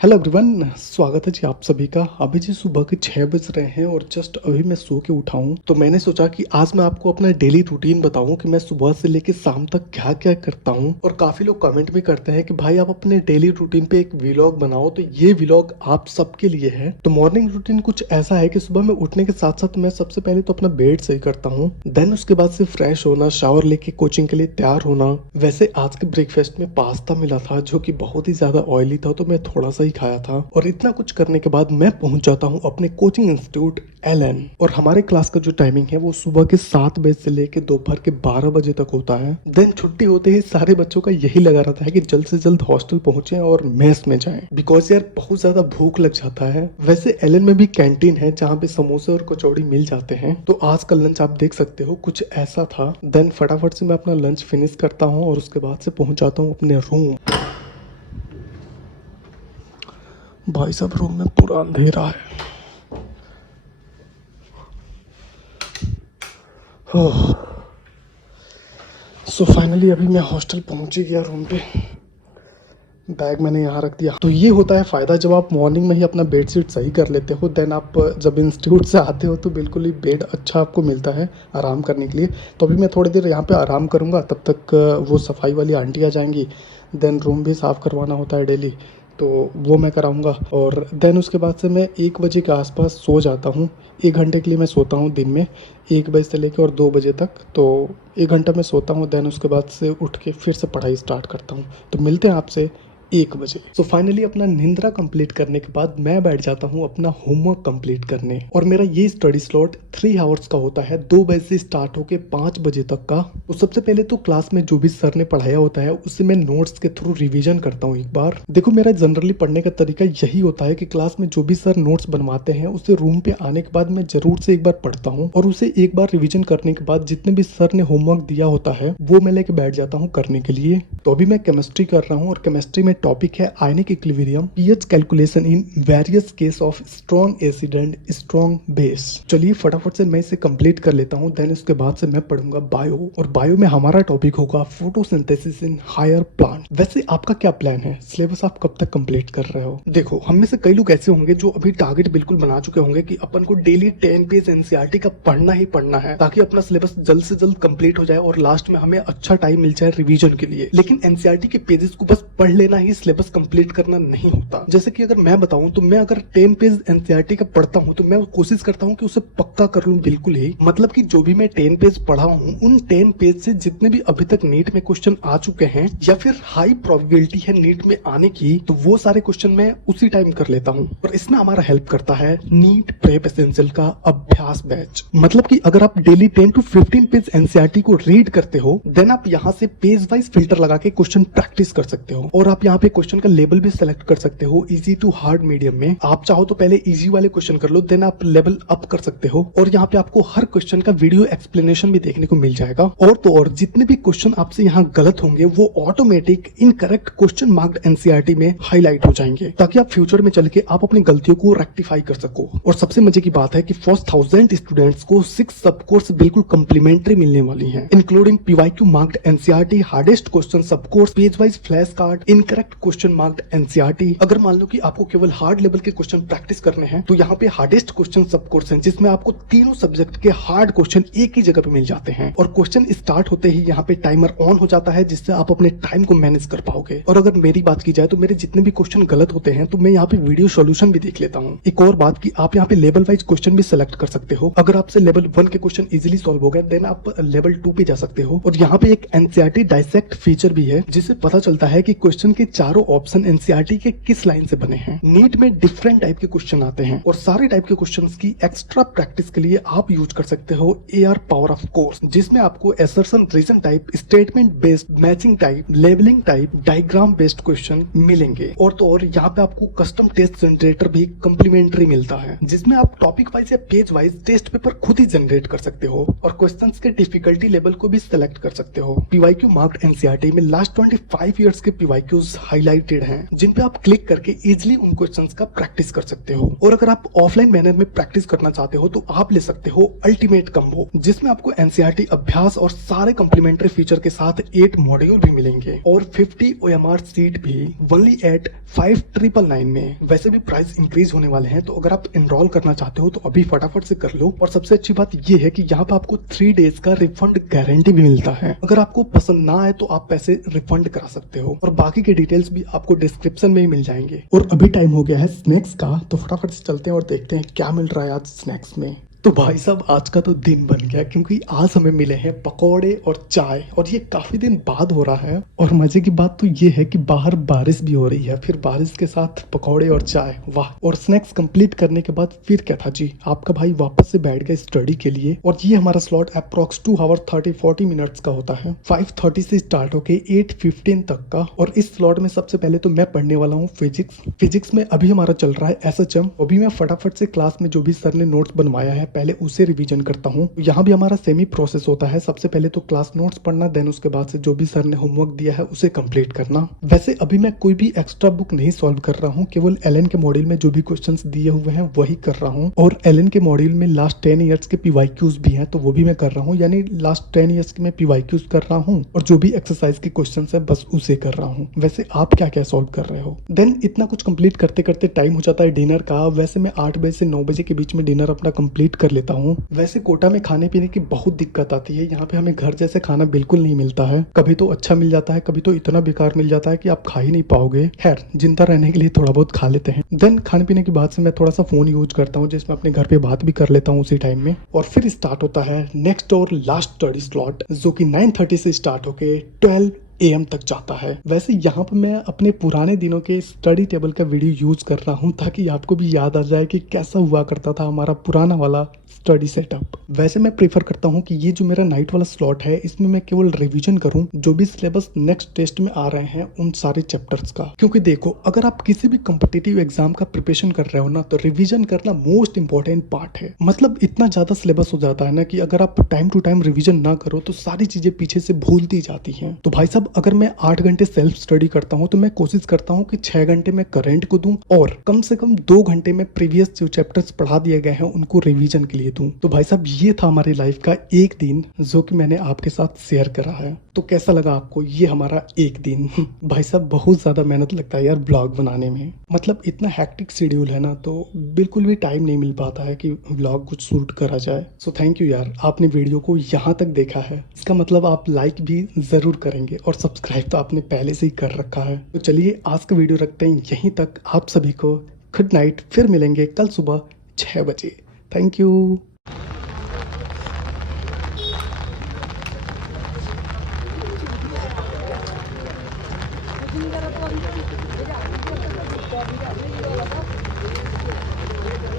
Hello everyone, स्वागत है जी आप सभी का। अभी जी सुबह के 6 बज रहे हैं और जस्ट अभी मैं सो के उठा हूँ। तो मैंने सोचा कि आज मैं आपको अपना डेली रूटीन बताऊं कि मैं सुबह से लेके शाम तक क्या क्या करता हूँ। और काफी लोग कमेंट भी करते हैं कि भाई आप अपने डेली रूटीन पे एक व्लॉग बनाओ, तो ये व्लॉग आप सबके लिए है। तो मॉर्निंग रूटीन कुछ ऐसा है कि सुबह में उठने के साथ साथ मैं सबसे पहले तो अपना बेड सही करता हूँ, देन उसके बाद से फ्रेश होना, शावर लेके कोचिंग के लिए तैयार होना। वैसे आज के ब्रेकफास्ट में पास्ता मिला था जो कि बहुत ही ज्यादा ऑयली था, तो मैं थोड़ा सा ही खाया था। और इतना कुछ करने के बाद मैं पहुंच जाता हूं अपने कोचिंग इंस्टीट्यूट एलएन। और हमारे क्लास का जो टाइमिंग है वो सुबह के 7 बजे से लेके दोपहर के 12 बजे तक होता है। देन छुट्टी होते ही सारे बच्चों का यही लगा रहता है कि जल्द से जल्द हॉस्टल पहुंचे और मेस में जाएं, बिकॉज यार बहुत ज्यादा भूख लग जाता है। वैसे एलएन में भी कैंटीन है जहाँ पे समोसे और कचौड़ी मिल जाते हैं। तो आज का लंच आप देख सकते हो कुछ ऐसा था। देन फटाफट से मैं अपना लंच फिनिश करता हूँ और उसके बाद से पहुंच जाता हूँ अपने रूम। भाई साहब रूम में पूरा अंधेरा है। सो फाइनली अभी मैं हॉस्टल पहुंच ही गया रूम पे। बैग मैंने यहाँ रख दिया। तो ये होता है फ़ायदा जब आप मॉर्निंग में ही अपना बेड शीट सही कर लेते हो, देन आप जब इंस्टीट्यूट से आते हो तो बिल्कुल ही बेड अच्छा आपको मिलता है आराम करने के लिए। तो अभी मैं थोड़ी देर यहाँ पे आराम करूँगा, तब तक वो सफाई वाली आंटी आ जाएंगी। देन रूम भी साफ़ करवाना होता है डेली, तो वो मैं कराऊंगा। और देन उसके बाद से मैं 1 बजे के आसपास सो जाता हूँ। 1 घंटे के लिए मैं सोता हूँ दिन में, 1 बजे से लेकर और 2 बजे तक। तो 1 घंटा मैं सोता हूँ, देन उसके बाद से उठ के फिर से पढ़ाई स्टार्ट करता हूँ। तो मिलते हैं आपसे 1 बजे। तो फाइनली अपना निंद्रा कंप्लीट करने के बाद मैं बैठ जाता हूँ अपना होमवर्क कंप्लीट करने। और मेरा ये स्टडी स्लॉट 3 आवर्स का होता है, 2 बजे से स्टार्ट होके 5 बजे तक का। तो सबसे पहले तो क्लास में जो भी सर ने पढ़ाया होता है उससे मैं नोट्स के थ्रू रिवीजन करता हूँ एक बार। देखो मेरा जनरली पढ़ने का तरीका यही होता है कि क्लास में जो भी सर नोट्स बनवाते हैं उसे रूम पे आने के बाद मैं जरूर से एक बार पढ़ता हूँ और उसे एक बार रिवीजन करने के बाद जितने भी सर ने होमवर्क दिया होता है वो मैं लेके बैठ जाता हूँ करने के लिए। तो अभी मैं केमिस्ट्री कर रहा हूँ और केमिस्ट्री में टॉपिक है ionic equilibrium, pH calculation in various case of strong acid and strong base. चलिए फटाफट से मैं इसे कंप्लीट कर लेता हूँ, देन उसके बाद से मैं पढ़ूंगा बायो। और बायो में हमारा टॉपिक होगा फोटोसिंथेसिस इन हायर प्लांट। वैसे आपका क्या प्लान है, सिलेबस आप कब तक कंप्लीट कर रहे हो? देखो हम में से कई लोग ऐसे होंगे जो अभी टारगेट बिल्कुल बना चुके होंगे कि अपन को डेली 10 पेज एनसीईआरटी का पढ़ना ही पढ़ना है ताकि अपना सिलेबस जल्द से जल्द कंप्लीट हो जाए और लास्ट में हमें अच्छा टाइम मिल जाए रिवीजन के लिए। लेकिन एनसीईआरटी के पेजेस को बस पढ़ लेना ही सिलेबस कंप्लीट करना नहीं होता। जैसे कि अगर मैं बताऊं तो मैं अगर 10 पेज एनसीईआरटी का पढ़ता हूं तो मैं कोशिश करता हूं कि उसे पक्का कर लूं बिल्कुल ही। मतलब कि जो भी मैं 10 पेज पढ़ा हूं उन 10 पेज से जितने भी अभी तक नीट में क्वेश्चन आ चुके हैं या फिर हाई प्रोबेबिलिटी है नीट में आने की, तो वो सारे क्वेश्चन मैं उसी टाइम कर लेता हूं। और इसमें हमारा हेल्प करता है नीट प्रेप एसेंशियल का अभ्यास बैच। मतलब कि अगर आप डेली 10 to 15 पेज एनसीईआरटी को रीड करते हो, देन आप यहाँ से पेज वाइज फिल्टर लगा के क्वेश्चन प्रैक्टिस कर सकते हो। और आप यहाँ पे क्वेश्चन का लेवल भी सेलेक्ट कर सकते हो, इजी टू हार्ड मीडियम में। आप चाहो तो पहले इजी वाले क्वेश्चन कर लो, देन आप लेवल अप कर सकते हो। और यहाँ पे आपको हर क्वेश्चन का वीडियो एक्सप्लेनेशन भी देखने को मिल जाएगा। और तो और जितने भी क्वेश्चन आपसे यहाँ गलत होंगे वो automatic incorrect question marked NCERT में हाईलाइट हो जाएंगे, ताकि आप फ्यूचर में चल के आप अपनी गलतियों को रेक्टिफाई कर सको। और सबसे मजे की बात है कि फर्स्ट 1000 स्टूडेंट्स को 6 सब कोर्स बिल्कुल कम्प्लीमेंट्री मिलने वाली है, including PYQ marked NCERT, hardest question सब course, page wise flash card, incorrect question marked NCERT. अगर मान लो कि आपको केवल हार्ड लेवल के क्वेश्चन प्रैक्टिस करने हैं तो यहाँ पे हार्डेस्ट क्वेश्चन सब कोर्स हैं, जिसमें आपको तीनों सब्जेक्ट के हार्ड क्वेश्चन एक ही जगह पे मिल जाते हैं। और क्वेश्चन स्टार्ट होते ही यहाँ पे टाइमर ऑन हो जाता है, जिससे आप अपने टाइम को मैनेज कर पाओगे। और अगर मेरी बात की जाए तो मेरे जितने भी क्वेश्चन गलत होते हैं तो मैं यहाँ पे वीडियो सोल्यूशन भी देख लेता हूँ। एक और बात की आप यहाँ पे लेवल वाइज क्वेश्चन भी सिलेक्ट कर सकते हो। अगर आपसे लेवल 1 के क्वेश्चन इजीली सॉल्व हो गए, देन आप लेवल 2 पे जा सकते हो। और यहाँ पे एक एनसीईआरटी डाइसेक्ट फीचर भी है, जिससे पता चलता है कि क्वेश्चन के चारों ऑप्शन एनसीईआरटी के किस लाइन से बने हैं। नीट में डिफरेंट टाइप के क्वेश्चन आते हैं और सारे टाइप के क्वेश्चंस की एक्स्ट्रा प्रैक्टिस के लिए आप यूज कर सकते हो एआर पावर ऑफ कोर्स, जिसमें आपको assertion reason type, statement based, matching type, labelling type, diagram based question मिलेंगे। और तो और यहाँ पे आपको कस्टम टेस्ट जनरेटर भी कम्प्लीमेंट्री मिलता है, जिसमें आप टॉपिक वाइज या पेज वाइज टेस्ट पेपर खुद ही जनरेट कर सकते हो और क्वेश्चंस के डिफिकल्टी लेवल को भी सिलेक्ट कर सकते हो। पीवाईक्यू मार्क्ड एनसीईआरटी में लास्ट 25 ईयर्स के पीवाईक्यूज हाईलाइटेड हैं जिन पे आप क्लिक करके इजिली उन क्वेश्चंस का प्रैक्टिस कर सकते हो। और अगर आप ऑफलाइन मैनर में प्रैक्टिस करना चाहते हो तो आप ले सकते हो अल्टीमेट कंबो, जिसमें आपको एनसीईआरटी अभ्यास और सारे कॉम्प्लीमेंट्री फीचर के साथ 8 मॉड्यूल भी मिलेंगे और 50 OMR सीट भी ओनली एट 5999 में। वैसे भी प्राइस इंक्रीज होने वाले हैं, तो अगर आप एनरोल करना चाहते हो तो अभी फटाफट से कर लो। और सबसे अच्छी बात ये है कि यहाँ पे आपको 3 डेज का रिफंड गारंटी भी मिलता है। अगर आपको पसंद ना आए तो आप पैसे रिफंड करा सकते हो और बाकी के डिटेल्स भी आपको डिस्क्रिप्शन में ही मिल जाएंगे। और अभी टाइम हो गया है स्नैक्स का, तो फटाफट से चलते हैं और देखते हैं क्या मिल रहा है आज स्नैक्स में। तो भाई साहब आज का तो दिन बन गया, क्योंकि आज हमें मिले हैं पकौड़े और चाय, और ये काफी दिन बाद हो रहा है। और मजे की बात तो ये है कि बाहर बारिश भी हो रही है, फिर बारिश के साथ पकौड़े और चाय, वाह। और स्नैक्स कंप्लीट करने के बाद फिर क्या था जी, आपका भाई वापस से बैठ गया स्टडी के लिए। और ये हमारा स्लॉट अप्रोक्स 2 आवर 30-40 मिनट्स का होता है, 5:30 से स्टार्ट होके 8:15 तक का। और इस स्लॉट में सबसे पहले तो मैं पढ़ने वाला हूँ फिजिक्स में अभी हमारा चल रहा है SHM। अभी मैं फटाफट से क्लास में जो भी सर ने नोट्स बनवाया है पहले उसे रिवीजन करता हूँ। यहाँ भी हमारा सेमी प्रोसेस होता है, सबसे पहले तो क्लास नोट्स पढ़ना, देन उसके बाद से जो भी सर ने होमवर्क दिया है उसे कंप्लीट करना। वैसे अभी मैं कोई भी एक्स्ट्रा बुक नहीं सॉल्व कर रहा हूँ, केवल एलन के मॉड्यूल में जो भी क्वेश्चंस दिए हुए हैं वही कर रहा हूँ। और एलन के मॉड्यूल में लास्ट 10 ईयर्स के PYQs भी हैं, तो वो भी मैं कर रहा हूँ, यानी लास्ट 10 ईयर्स के मैं PYQs कर रहा हूँ और जो भी एक्सरसाइज के क्वेश्चन है बस उसे कर रहा हूँ। वैसे आप क्या क्या सॉल्व कर रहे हो? देन इतना कुछ कंप्लीट करते करते टाइम हो जाता है डिनर का। वैसे मैं 8 बजे से 9 बजे के बीच में डिनर अपना कंप्लीट कर लेता हूँ। वैसे कोटा में खाने पीने की बहुत दिक्कत आती है, यहाँ पे हमें घर जैसे खाना बिल्कुल नहीं मिलता है। कभी तो अच्छा मिल जाता है, कभी तो इतना बेकार मिल जाता है कि आप खा ही नहीं पाओगे। खैर जिंदा रहने के लिए थोड़ा बहुत खा लेते हैं। देन खाने पीने के बाद से मैं थोड़ा सा फोन यूज करता हूँ, जिसमें अपने घर पे बात भी कर लेता हूँ उसी टाइम में। और फिर स्टार्ट होता है नेक्स्ट और लास्ट स्टडी स्लॉट, जो कि 9:30 से स्टार्ट होके 12 AM तक जाता है। वैसे यहाँ पर मैं अपने पुराने दिनों के स्टडी टेबल का वीडियो यूज कर रहा हूँ, ताकि आपको भी याद आ जाए कि कैसा हुआ करता था हमारा पुराना वाला स्टडी सेटअप। वैसे मैं प्रेफर करता हूँ कि ये जो मेरा नाइट वाला स्लॉट है इसमें मैं केवल रिवीजन करूँ जो भी सिलेबस नेक्स्ट टेस्ट में आ रहे हैं उन सारे चैप्टर्स का। क्योंकि देखो, अगर आप किसी भी कॉम्पिटिटिव एग्जाम का प्रिपरेशन कर रहे हो ना, तो रिवीजन करना मोस्ट इंपॉर्टेंट पार्ट है। मतलब इतना ज्यादा सिलेबस हो जाता है ना कि अगर आप टाइम टू टाइम रिवीजन ना करो तो सारी चीजें पीछे से भूलती जाती हैं। तो भाई साहब अगर मैं 8 घंटे सेल्फ स्टडी करता हूँ तो मैं कोशिश करता हूँ कि 6 घंटे में करेंट को दूं और कम से कम 2 घंटे में प्रीवियस जो चैप्टर्स पढ़ा दिए गए हैं उनको रिवीजन के लिए दूं। तो भाई साहब ये था हमारी लाइफ का एक दिन जो कि मैंने आपके साथ शेयर करा है। तो कैसा लगा आपको ये हमारा एक दिन? भाई साहब बहुत ज्यादा मेहनत लगता है यार ब्लॉग बनाने में। मतलब इतना हैक्टिक शेड्यूल है ना, तो बिल्कुल भी टाइम नहीं मिल पाता है कि ब्लॉग कुछ शूट करा जाए। सो थैंक यू यार, आपने वीडियो को यहाँ तक देखा है, इसका मतलब आप लाइक भी जरूर करेंगे और सब्सक्राइब तो आपने पहले से ही कर रखा है। तो चलिए आज का वीडियो रखते हैं यहीं तक। आप सभी को गुड नाइट, फिर मिलेंगे कल सुबह 6 बजे। Thank you. Jadi negara tuan itu, jadi aku itu